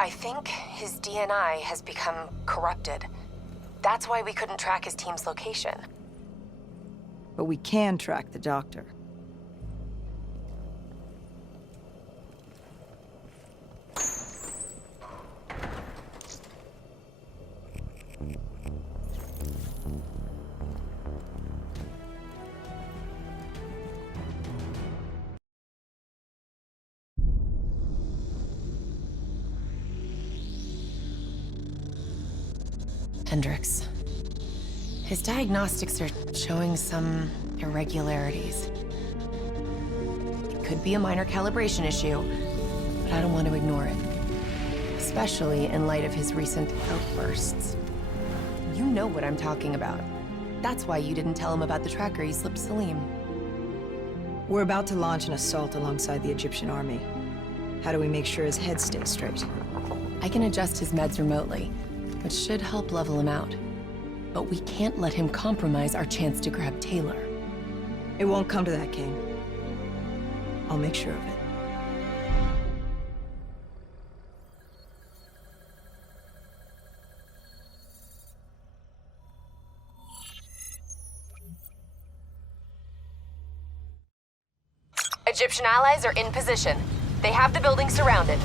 I think his DNI has become corrupted. That's why we couldn't track his team's location. But we can track the doctor. Hendricks. His diagnostics are showing some irregularities. It could be a minor calibration issue, but I don't want to ignore it. Especially in light of his recent outbursts. You know what I'm talking about. That's why you didn't tell him about the tracker you slipped Salim. We're about to launch an assault alongside the Egyptian army. How do we make sure his head stays straight? I can adjust his meds remotely, which should help level him out. But we can't let him compromise our chance to grab Taylor. It won't come to that, Kane. I'll make sure of it. Egyptian allies are in position. They have the building surrounded,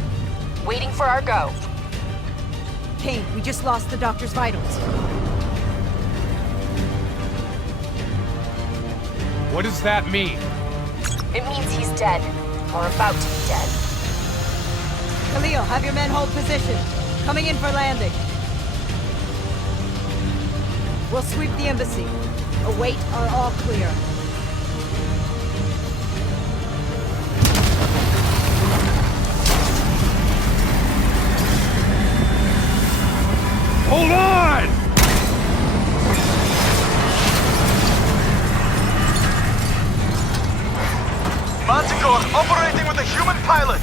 waiting for our go. Kane, we just lost the doctor's vitals. What does that mean? It means he's dead, or about to be dead. Khalil, have your men hold position. Coming in for landing. We'll sweep the embassy. Await our all clear. Hold on! Manticore operating with a human pilot!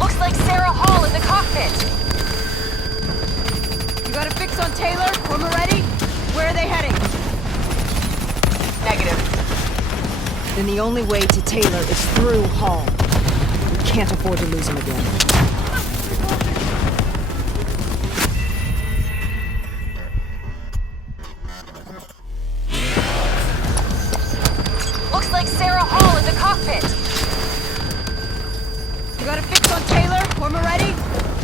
Looks like Sarah Hall in the cockpit! You got a fix on Taylor or Moretti? Where are they heading? Negative. Then the only way to Taylor is through Hall. We can't afford to lose him again. Looks like Sarah Hall in the cockpit! You got a fix on Taylor or Moretti?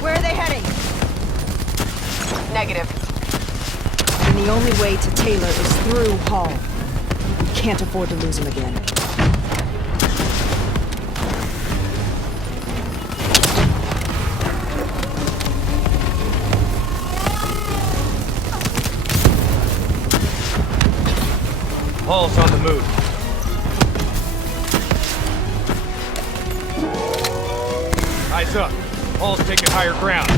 Where are they heading? Negative. And the only way to Taylor is through Hall. We can't afford to lose him again. Hall's on the move. Eyes up. Hall's taking higher ground.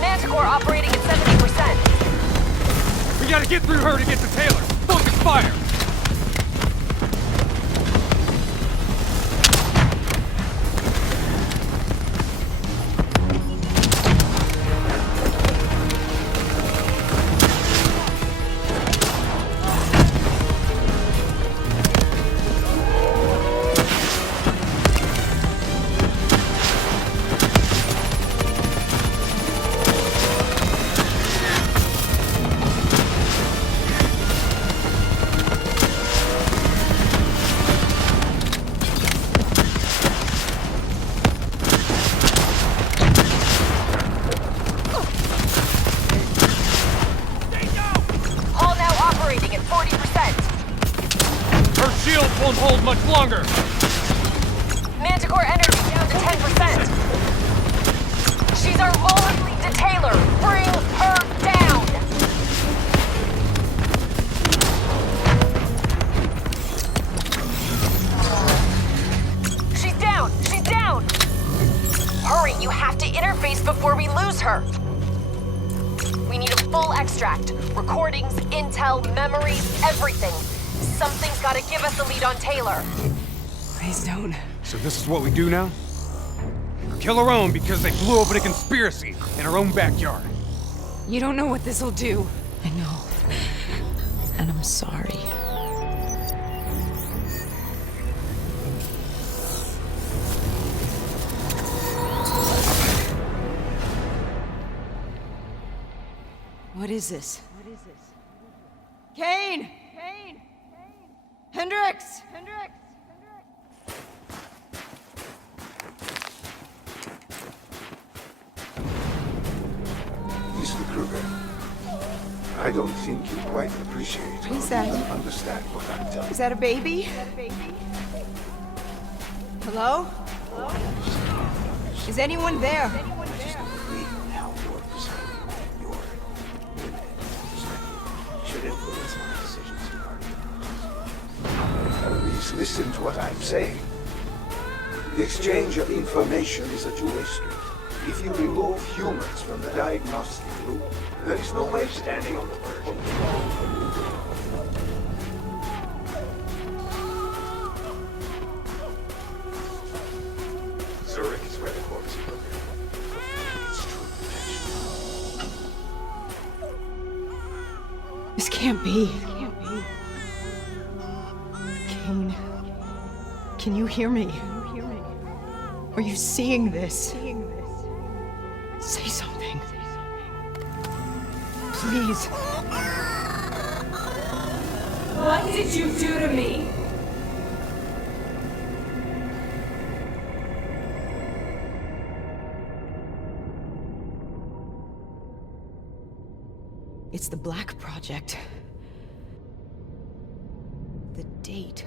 Manticore operating at 70%. We gotta get through her to get to Taylor. Focus fire! Won't hold much longer! Manticore energy down to 10%! She's our lowest lead to Taylor! Bring her down! She's down! She's down! Hurry, you have to interface before we lose her! We need a full extract. Recordings, intel, memories, everything. Something's gotta give us a lead on Taylor. Please don't. So this is what we do now? Kill our own because they blew open a conspiracy in our own backyard. You don't know what this'll do. I know. And I'm sorry. What is this? Kane! Kane! Hendricks! Hendricks! Mr. Kruger, I don't think you quite appreciate Who's that? or understand what I'm telling Is that a baby? Hello? Is anyone there? you. How your perspective, your limited perspective, should influence my decisions regarding the Please listen to what I'm saying. The exchange of information is a two-way street. If you remove humans from the diagnostic loop, there is no way of standing on the verge. Zurich is where the core is broken. Its true potential. This can't be. Kane, can you hear me? Are you seeing this? Say something. Please. What did you do to me? It's the Black Project. The date.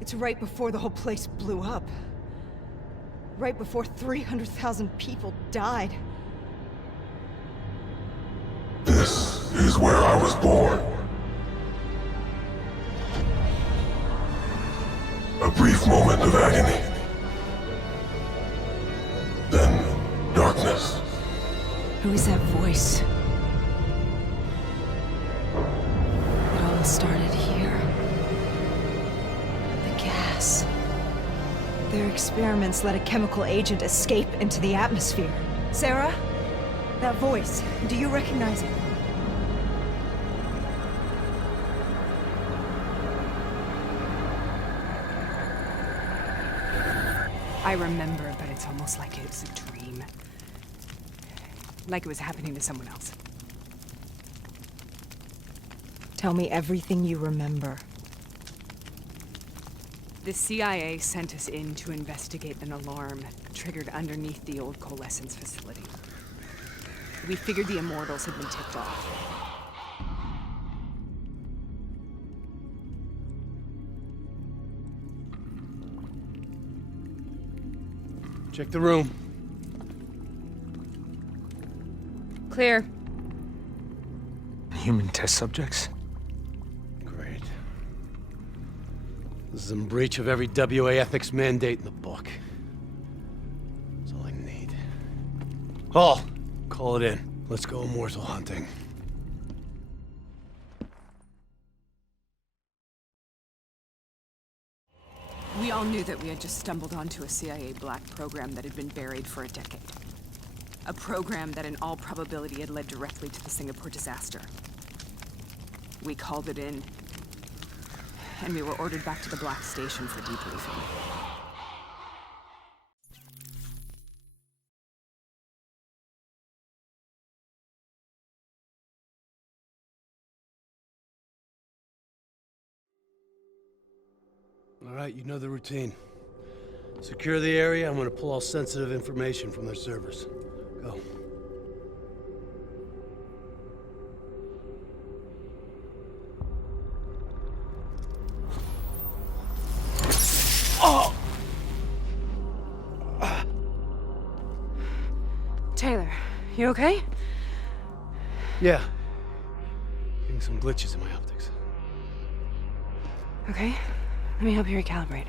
It's right before the whole place blew up. Right before 300,000 people died. This is where I was born. A brief moment of agony. Then, darkness. Who is that voice? It all started here. The gas. Their experiments let a chemical agent escape into the atmosphere. Sarah? That voice, do you recognize it? I remember, but it's almost like it was a dream. Like it was happening to someone else. Tell me everything you remember. The CIA sent us in to investigate an alarm triggered underneath the old coalescence facility. We figured the Immortals had been tipped off. Check the room. Clear. Human test subjects? Great. This is in breach of every WA ethics mandate in the book. That's all I need. Hall, call it in. Let's go immortal hunting. We all knew that we had just stumbled onto a CIA black program that had been buried for a decade. A program that in all probability had led directly to the Singapore disaster. We called it in, and we were ordered back to the Black Station for debriefing. All right, you know the routine. Secure the area. I'm gonna pull all sensitive information from their servers. Go. Oh! Taylor, you okay? Yeah. Getting some glitches in my optics. Okay, let me help you recalibrate.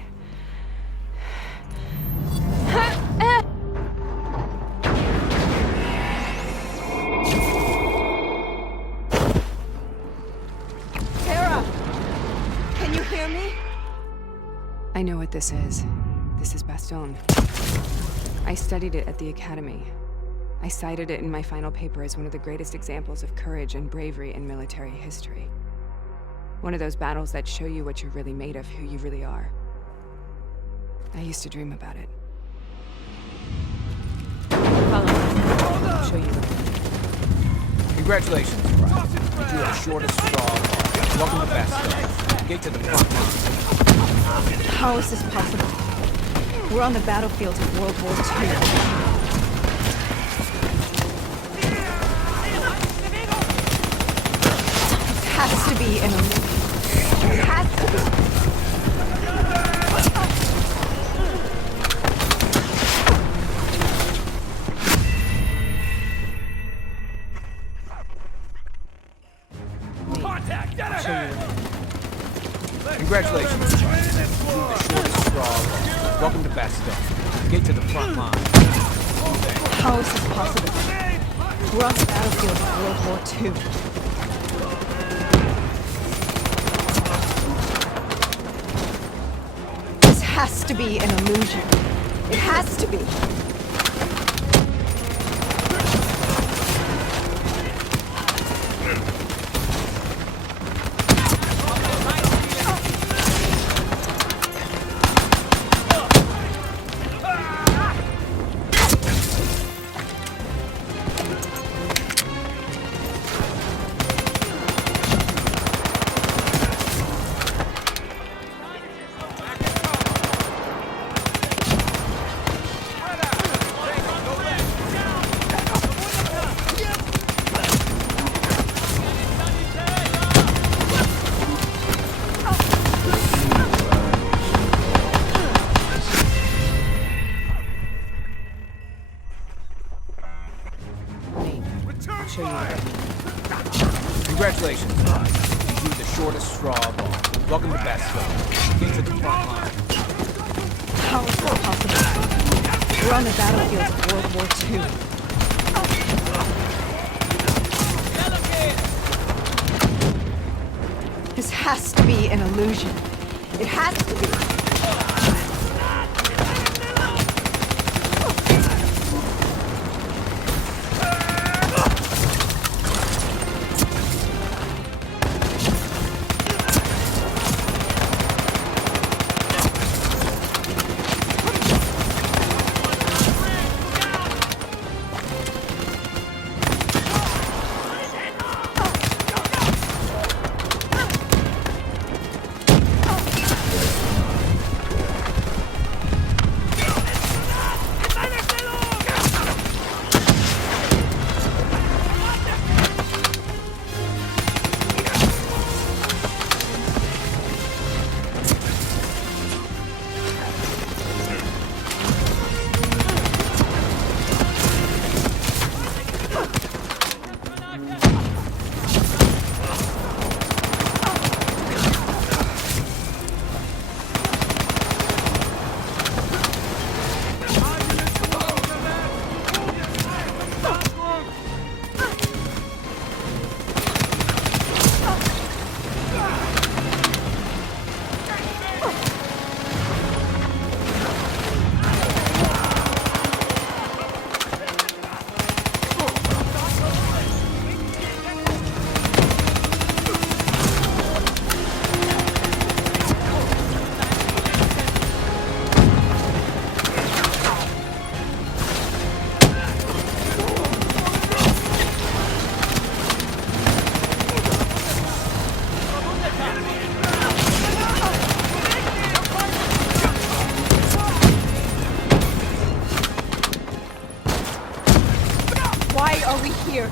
Sarah! Can you hear me? I know what this is. This is Bastogne. I studied it at the Academy. I cited it in my final paper as one of the greatest examples of courage and bravery in military history. One of those battles that show you what you're really made of, who you really are. I used to dream about it. Follow me. I'll show you. Congratulations, Private. You drew the shortest straw. Welcome to Bastogne. Get to the front line. How is this possible? We're on the battlefield of World War II. Has to be an illusion. It has to be. Congratulations, Private. You drew the shortest straw. Welcome to Bastogne. Get to the front line. How is this possible? We're on the battlefield of World War II. This has to be an illusion. It has to be. Congratulations, Private. You drew the shortest straw of all. Welcome to Bastogne. Get to the front line. How is this possible? We're on the battlefield of World War II. This has to be an illusion. It has to be.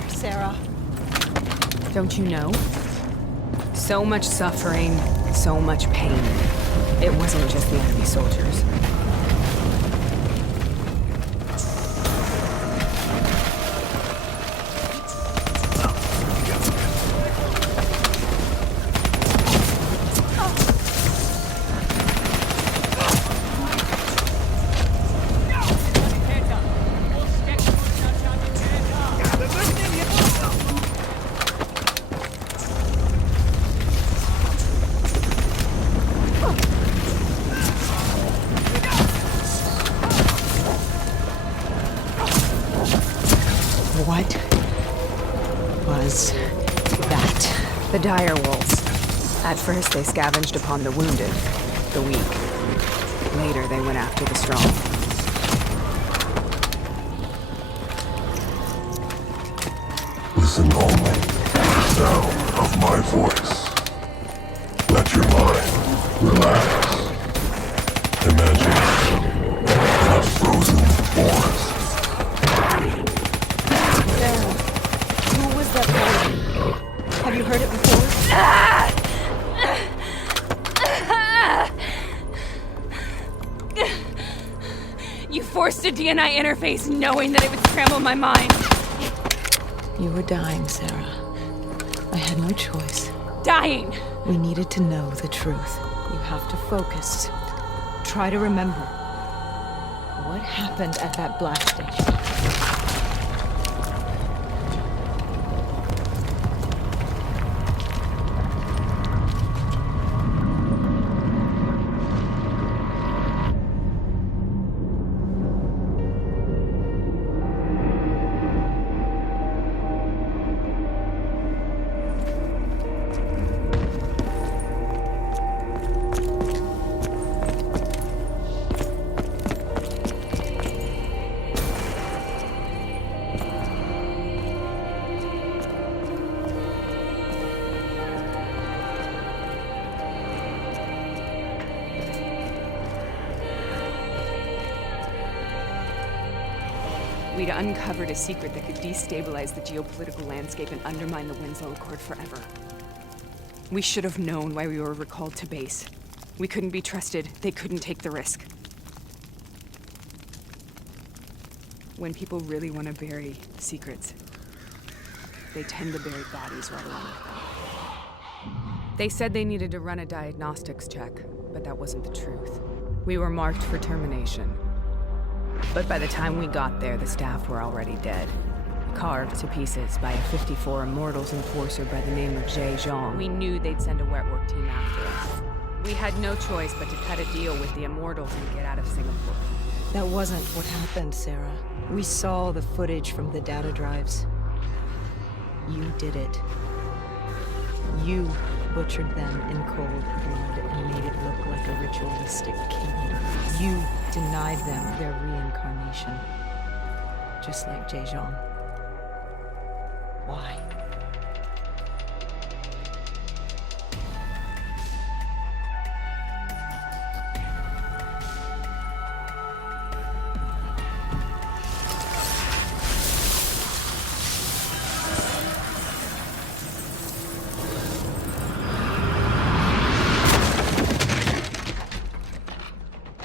Sarah. Don't you know? So much suffering, so much pain. It wasn't just the enemy soldiers. What was that? The dire wolves. At first they scavenged upon the wounded, the weak. Later they went after the strong. Listen only. my voice. Let your mind relax. Imagine in a frozen forest. Sarah, who was that boy? Have you heard it before? You forced a DNI interface knowing that it would scramble my mind. You were dying, Sarah. I had no choice. Dying! We needed to know the truth. You have to focus. Try to remember. What happened at that blast station? We'd uncovered a secret that could destabilize the geopolitical landscape and undermine the Winslow Accord forever. We should have known why we were recalled to base. We couldn't be trusted. They couldn't take the risk. When people really want to bury secrets, they tend to bury bodies right along with them. They said they needed to run a diagnostics check, but that wasn't the truth. We were marked for termination. But by the time we got there, the staff were already dead. Carved to pieces by a 54 Immortals enforcer by the name of Jay Zhang. We knew they'd send a wet work team after us. We had no choice but to cut a deal with the Immortals and get out of Singapore. That wasn't what happened, Sarah. We saw the footage from the data drives. You did it. You butchered them in cold blood and made it look like a ritualistic killing. You denied them their reincarnation. Just like Jay Zhang. Why?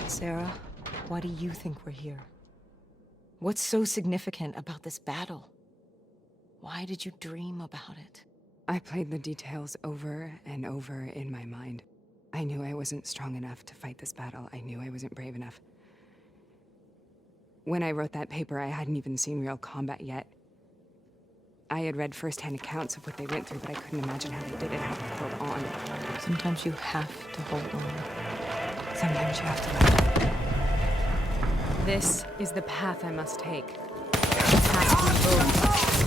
Sarah, why do you think we're here? What's so significant about this battle? Why did you dream about it? I played the details over and over in my mind. I knew I wasn't strong enough to fight this battle. I knew I wasn't brave enough. When I wrote that paper, I hadn't even seen real combat yet. I had read first-hand accounts of what they went through, but I couldn't imagine how they did it, how they held on. Sometimes you have to hold on. Sometimes you have to let go. This is the path I must take. The path we both must take.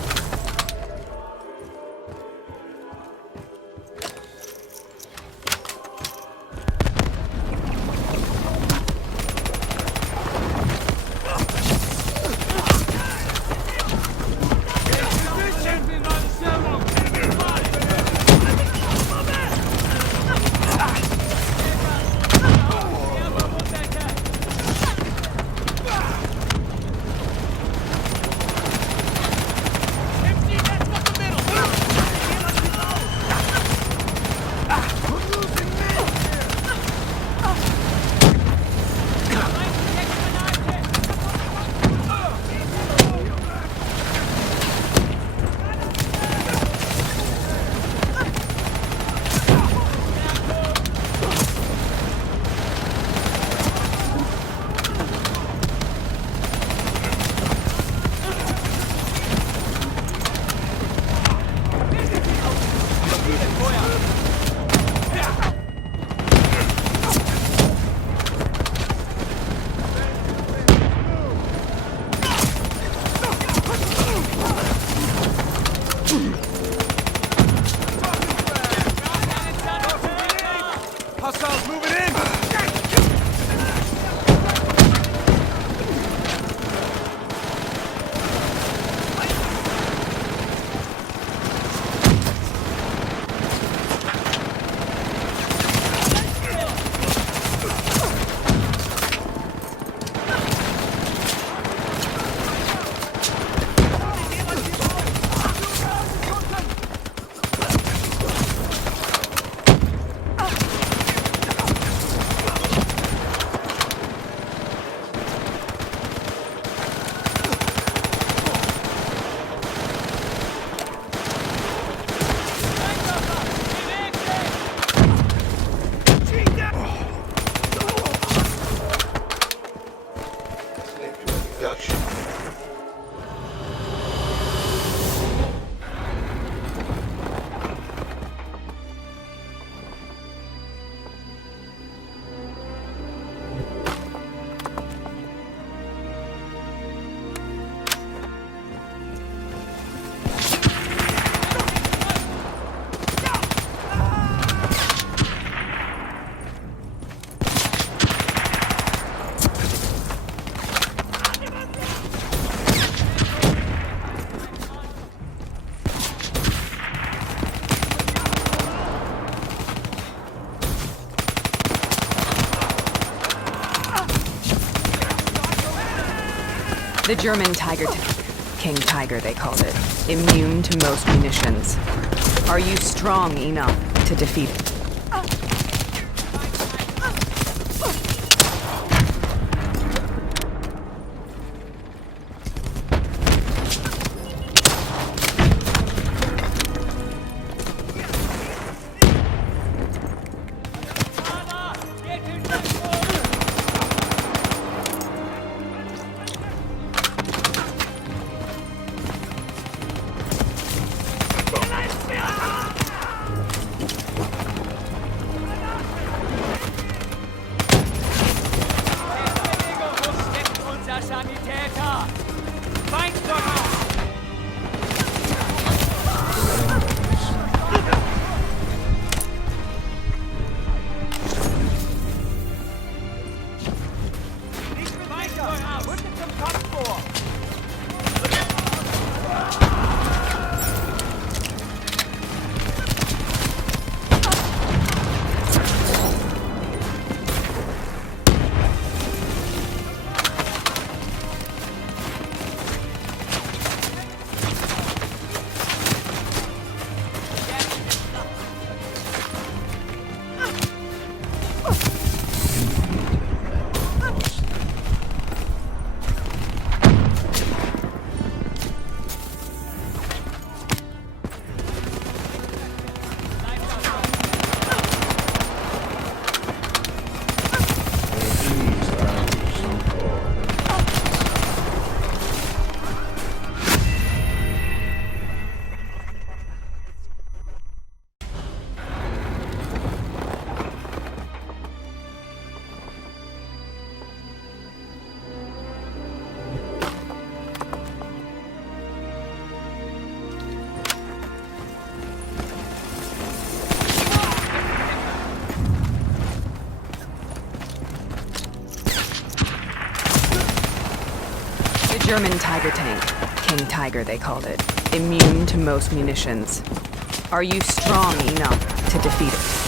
The German Tiger tank. King Tiger, they called it. Immune to most munitions. Are you strong enough to defeat it? German Tiger tank. King Tiger, they called it. Immune to most munitions. Are you strong enough to defeat it?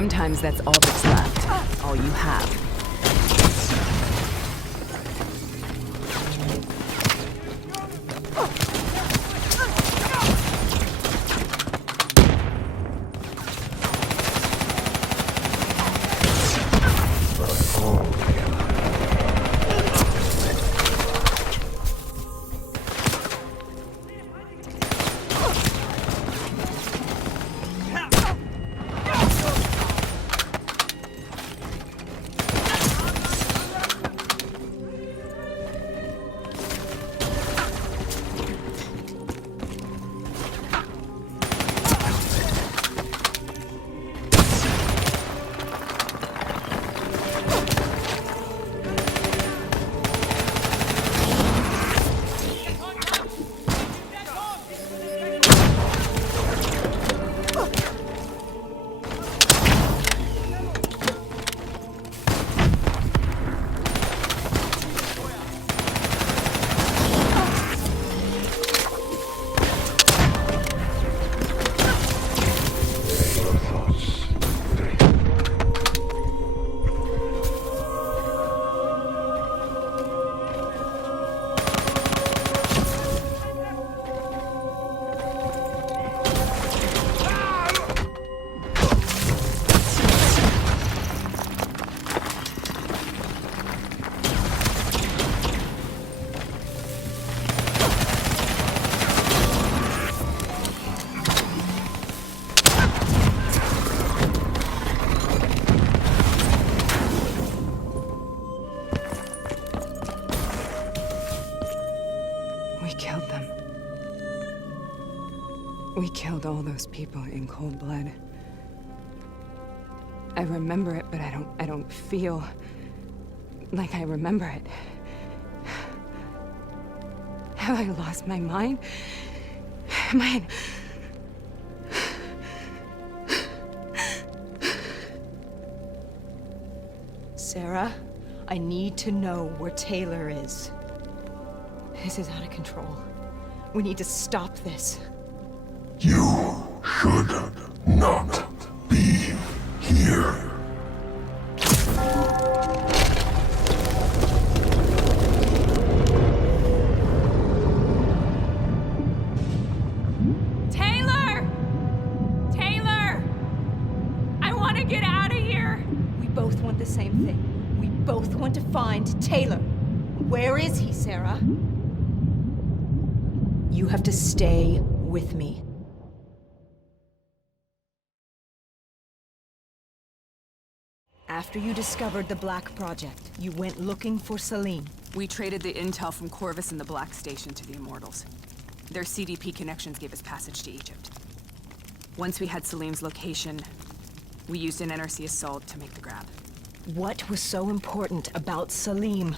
Sometimes that's all that's left, all you have. We killed all those people in cold blood. I remember it, but I don't feel like I remember it. Have I lost my mind? Am I... Sarah, I need to know where Taylor is. This is out of control. We need to stop this. You should not be here. Taylor! Taylor! I want to get out of here! We both want the same thing. We both want to find Taylor. Where is he, Sarah? You have to stay with me. After you discovered the Black Project, you went looking for Salim. We traded the intel from Corvus and the Black Station to the Immortals. Their CDP connections gave us passage to Egypt. Once we had Salim's location, we used an NRC assault to make the grab. What was so important about Salim?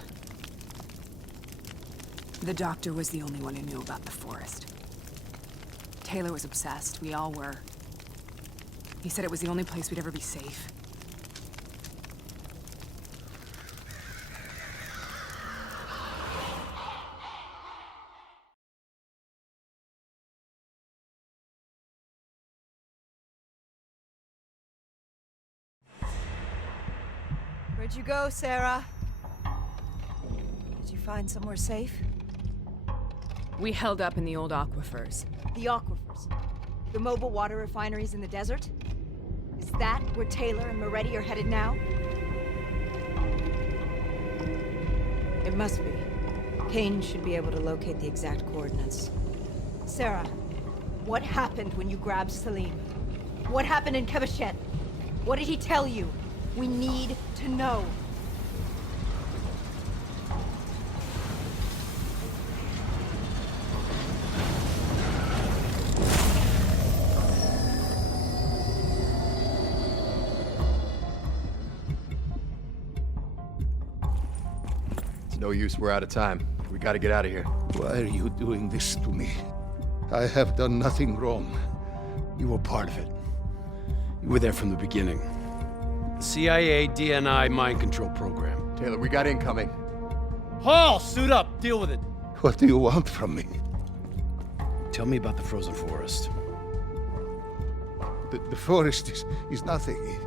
The doctor was the only one who knew about the forest. Taylor was obsessed. We all were. He said it was the only place we'd ever be safe. Where'd you go, Sarah? Did you find somewhere safe? We held up in the old aquifers. The aquifers. The mobile water refineries in the desert? Is that where Taylor and Moretti are headed now? It must be. Kane should be able to locate the exact coordinates. Sarah, what happened when you grabbed Salim? What happened in Kebashet? What did he tell you? We need to know. It's no use, we're out of time. We gotta get out of here. Why are you doing this to me? I have done nothing wrong. You were part of it. You were there from the beginning. The CIA, DNI, mind control program. Taylor, we got incoming. Hall, suit up, deal with it. What do you want from me? Tell me about the frozen forest. The forest is nothing.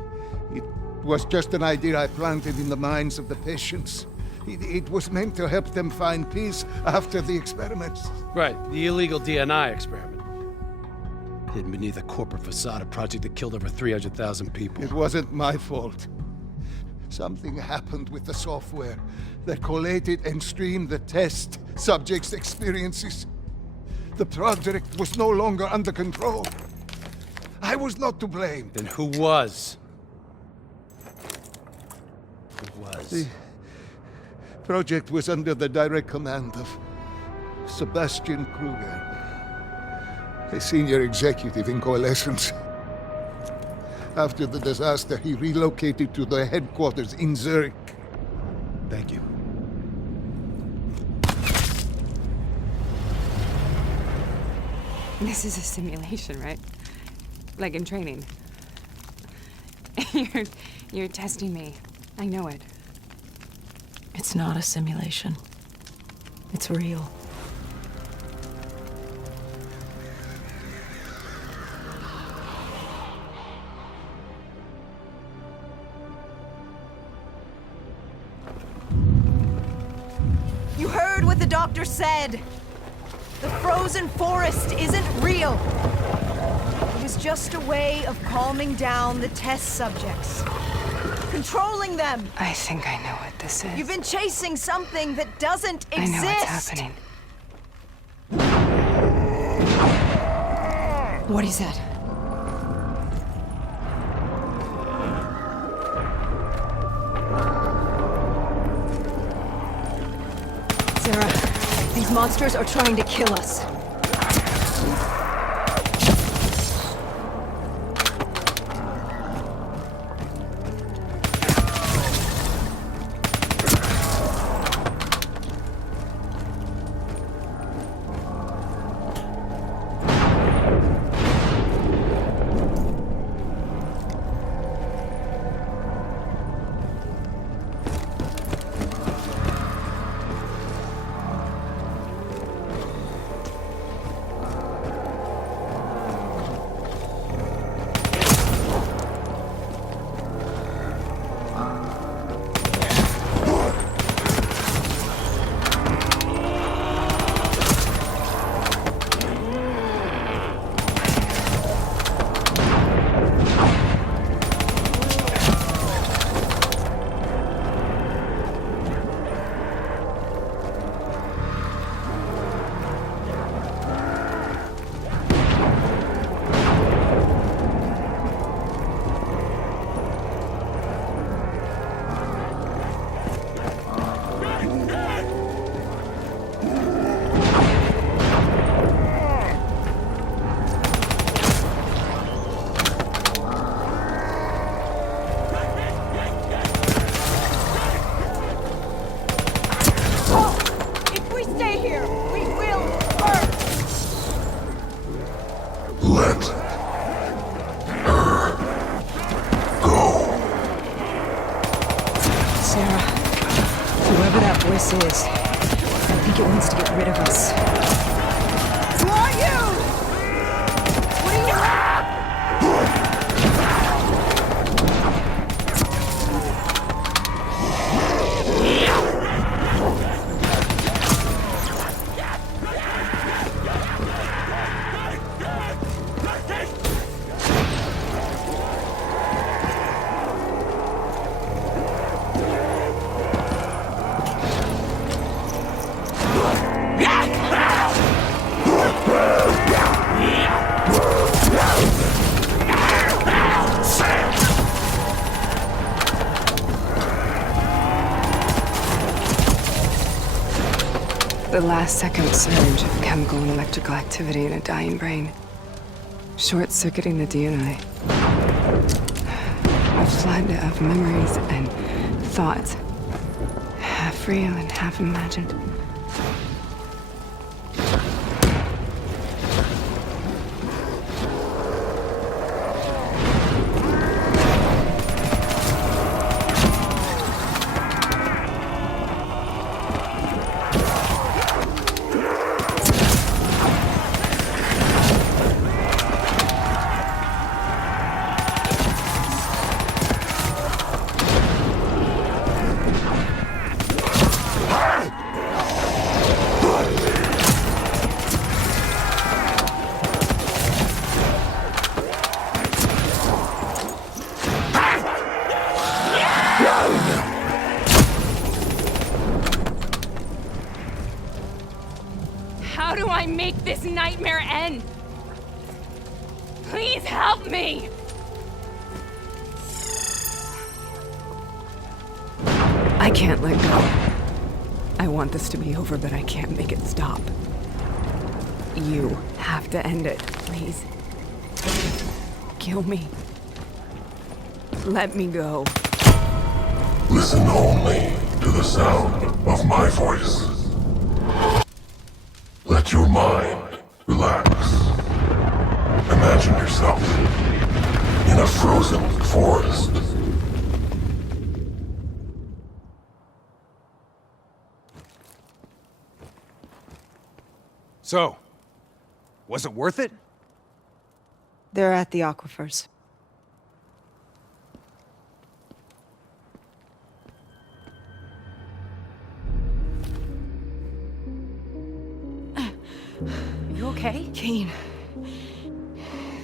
It was just an idea I planted in the minds of the patients. It was meant to help them find peace after the experiments. Right, the illegal DNI experiment. Hidden beneath a corporate facade, a project that killed over 300,000 people. It wasn't my fault. Something happened with the software that collated and streamed the test subjects' experiences. The project was no longer under control. I was not to blame. Then who was? Who was? The project was under the direct command of Sebastian Kruger, a senior executive in Coalescence. After the disaster, he relocated to the headquarters in Zurich. Thank you. This is a simulation, right? Like in training. You're testing me. I know it. It's not a simulation. It's real. You heard what the doctor said. The frozen forest isn't real. It was just a way of calming down the test subjects. Controlling them. I think I know what this is. You've been chasing something that doesn't exist. I know what's happening. What is that? Sarah, these monsters are trying to kill us. Is. I think it wants to get rid of us. Who are you? What are you? The last second surge of chemical and electrical activity in a dying brain. Short-circuiting the DNA. A flood of memories and thoughts. Half real and half imagined. I make this nightmare end. Please help me! I can't let go. I want this to be over, but I can't make it stop. You have to end it, please. Kill me. Let me go. Listen only to the sound of my voice. Let your mind relax. Imagine yourself in a frozen forest. So, was it worth it? They're at the aquifers. You okay? Kane.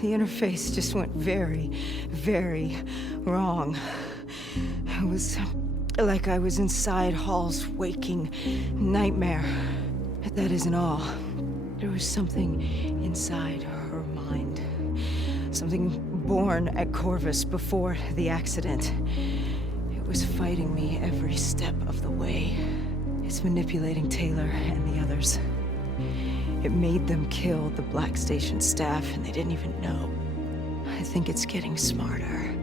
The interface just went very, very wrong. It was like I was inside Hall's waking nightmare. But that isn't all. There was something inside her mind. Something born at Corvus before the accident. It was fighting me every step of the way. It's manipulating Taylor and the others. It made them kill the Black Station staff, and they didn't even know. I think it's getting smarter.